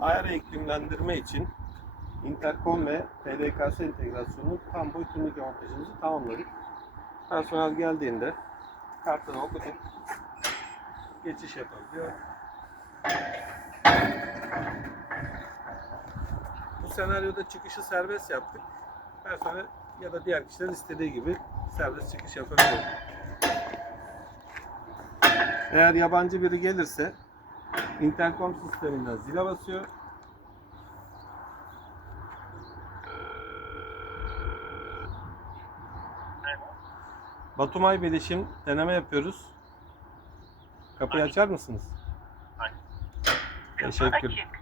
Ayarı iklimlendirme için interkom ve PDKS entegrasyonu tam boy tümlük avantajımızı tamamladık. Personel geldiğinde kartını okutup geçiş yapabiliyor. Bu senaryoda çıkışı serbest yaptık. Personel ya da diğer kişilerin istediği gibi serbest çıkış yapabiliyor. Eğer yabancı biri gelirse interkom sisteminden zile basıyor. Batumay Bilişim deneme yapıyoruz. Kapıyı açar mısınız? Teşekkür. Açık.